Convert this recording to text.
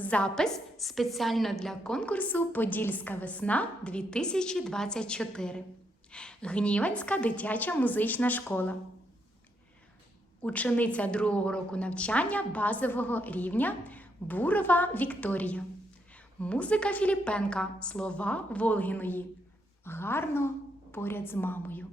Запис спеціально для конкурсу Подільська весна 2024. Гніванська дитяча музична школа. Учениця другого року навчання базового рівня Бурова Вікторія. Музика Філіпенка. Слова Волгіної. Гарно поряд з мамою.